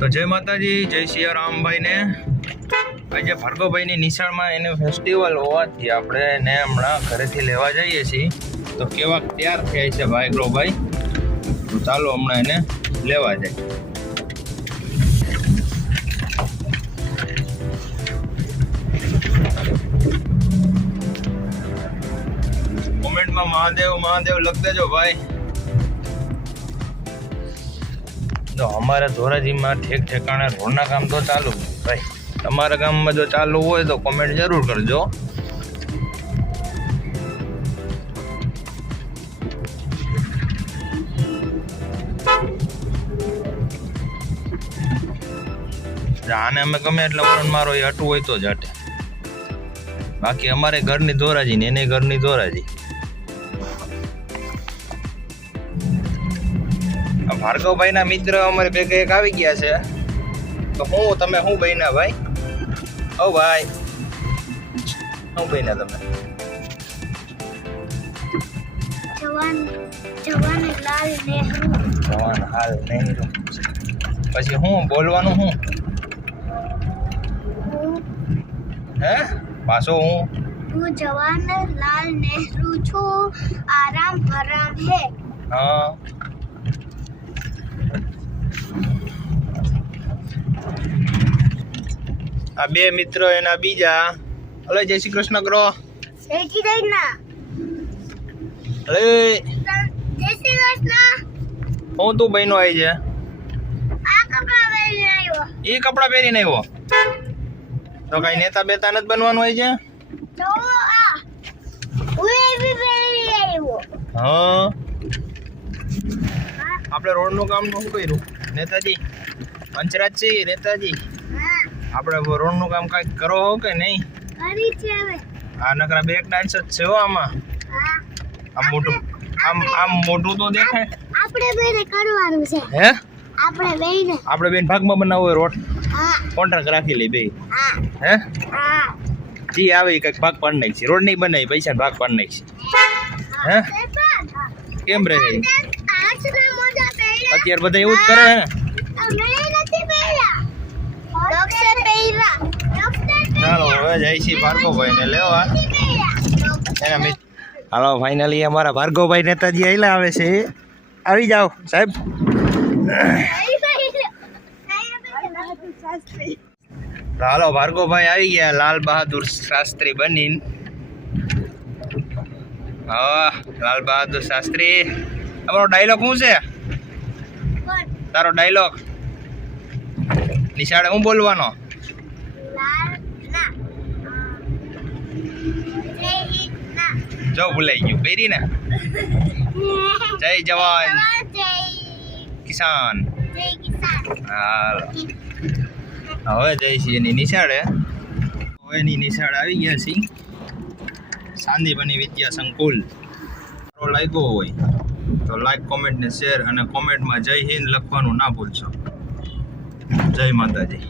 તો જય માતાજી, જય સિયારામ ભાઈ ને આજે ભાર્ગવભાઈની નિશાળમાં એને ફેસ્ટિવલ હોવાથી આપણે એને હમણાં ઘરેથી લેવા જઈએ છીએ. તો કેવા તૈયાર થયા છે ભાર્ગવભાઈ, તો ચાલો હમણાં એને લેવા જાય. કોમેન્ટમાં મહાદેવ મહાદેવ લખ દેજો ભાઈ. તો અમારા ધોરાજીમાં ઠેક ઠેકાણે રોડના કામ તો ચાલુ ભાઈ. તમારા ગામમાં જો ચાલુ હોય તો કોમેન્ટ જરૂર કરજો. આને અમે ગમે એટલે વરણ મારો એ હટવું હોય તો જ હટે. બાકી અમારે ઘરની ધોરાજી ને એને ઘરની ધોરાજી. ભાર્ગવભાઈ ના મિત્ર અમારે ભેગા એક આવી ગયા છે. તો તમે શું બન્યા ભાઈ? ઓ ભાઈ શું બન્યા તમે? જવાહરલાલ નહેરુ. પછી શું બોલવાનું? શું હે પાછો? હું જવાહરલાલ નહેરુ છું. આરામ હરામ હે. હા આ બે મિત્રો એના બીજા. હલો જય શ્રી કૃષ્ણ કરો. જય શ્રી કૃષ્ણ. અરે જય શ્રી કૃષ્ણ. હું તું બહેનો આવી છે? આ કપડા પહેરીને આવ્યો. એ કપડા પહેરીને આવ્યો તો કઈ નેતા બેતા નથી બનવાનું હોય છે? તો આ હું એવી પહેરીને આવ્યો. હા આપણે રોડનું કામ શું કર્યું નેતાજી? પંચરાજસિંહ નેતાજી, આપણે રોડનું કામ કાંઈક કરો હો કે નહીં? કરી છે હવે. આ નકરા બેક ડાન્સ જ છે હો આમાં. આમ મોટું આમ મોટું તો દેખાય. આપણે બેને કરવાનું છે. હે આપણે બેન ભાગમાં બનાવવો હોય રોડ? હા કોન્ટ્રાક્ટ રાખી લઈ બે. હા હે હા જી આવે કંઈક ભાગ પાડી નાખી. રોડ નહીં બનાવી, પૈસા ભાગ પાડી નાખી. હે કેમ રહે અત્યારે બધા એવું જ કરે હે. ચાલો હવે જાય છે ભાર્ગવભાઈ ને લેવા એના મિત્ર. હાલો ફાઇનલી અમારા ભાર્ગવભાઈ નેતાજી આયલા આવે છે. આવી જાઓ સાહેબ. હાલો ભાર્ગવભાઈ આવી ગયા લાલ બહાદુર શાસ્ત્રી બનીને. હા લાલ બહાદુર શાસ્ત્રી. તમારો ડાયલોગ શું છે? તારો ડાયલોગ નિશાળે હું બોલવાનો? જો ભૂલાઈ ગયું. પહેરી ને જય જવાન કિસાન. હાલો હવે જઈ છીએ એની નિશાળે. એની નિશાળે આવી ગયા છીએ. સાંદીપની વિદ્યા સંકુલ. સારો લાગ્યો હોય તો લાઈક કોમેન્ટ ને શેર અને કોમેન્ટમાં જય હિન્દ લખવાનું ના ભૂલશો. જય માતાજી.